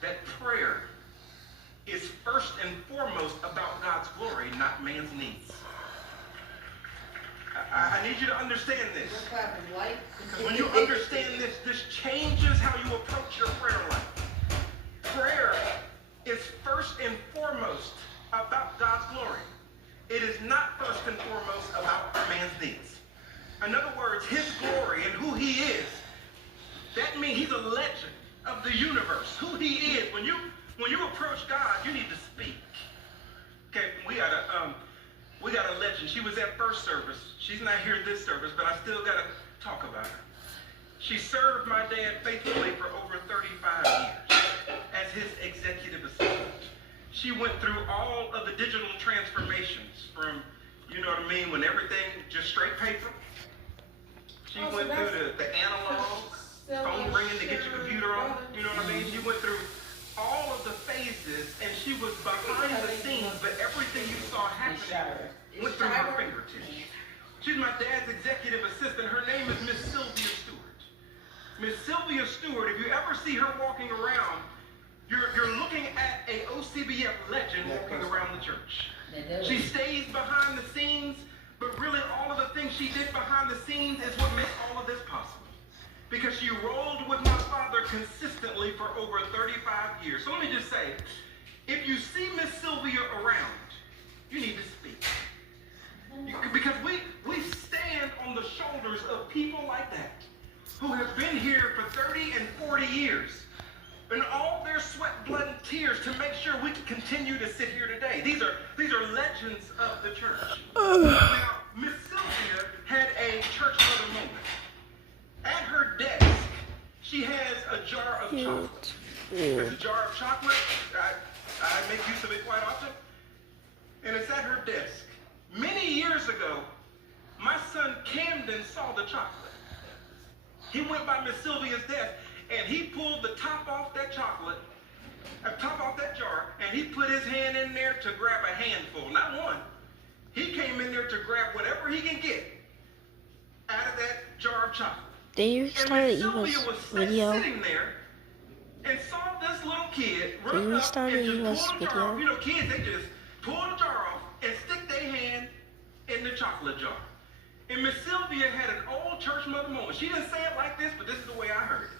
that prayer is first and foremost about God's glory, not man's needs. I need you to understand this. Because when you understand this, this changes how you approach your prayer life. Prayer is first and foremost about God's glory. It is not first and foremost about man's needs. In other words, his glory and who he is, that means he's a legend of the universe. Who he is. When you approach God, you need to speak. Okay, we got a legend. She was at first service. She's not here this service, but I still got to talk about her. She served my dad faithfully for over 35 years as his executive assistant. She went through all of the digital transformations from, you know what I mean, when everything just straight paper. She went through the analog, phone ringing to get your computer on, you know what I mean? She went through all of the phases, and she was behind the scenes, but everything you saw happening went through her fingertips. She's my dad's executive assistant. Her name is Miss Sylvia Stewart. Miss Sylvia Stewart, if you ever see her walking around, you're looking at a OCBF legend walking around the church. She stays behind the scenes, but really all of the things she did behind the scenes is what makes all of this possible. Because she rolled with my father consistently for over 35 years. So let me just say, if you see Miss Sylvia around, you need to speak. Because we stand on the shoulders of people like that who have been here for 30 and 40 years and all their sweat, blood, and tears to make sure we can continue to sit here today. These are legends of the church. Now, Miss Sylvia had a church mother moment. At her desk, she has a jar of chocolate. It's a jar of chocolate. I make use of it quite often. And it's at her desk. Many years ago, my son Camden saw the chocolate. He went by Miss Sylvia's desk, and he pulled the top off that chocolate, top off that jar, and he put his hand in there to grab a handful, not one. He came in there to grab whatever he can get out of that jar of chocolate. Did you start Eva's video? Sitting there and saw this little kid Did you start Eva's video? video? You know, kids, they just pull the jar off and stick their hand in the chocolate jar. And Miss Sylvia had an old church mother moment. She didn't say it like this, but this is the way I heard it.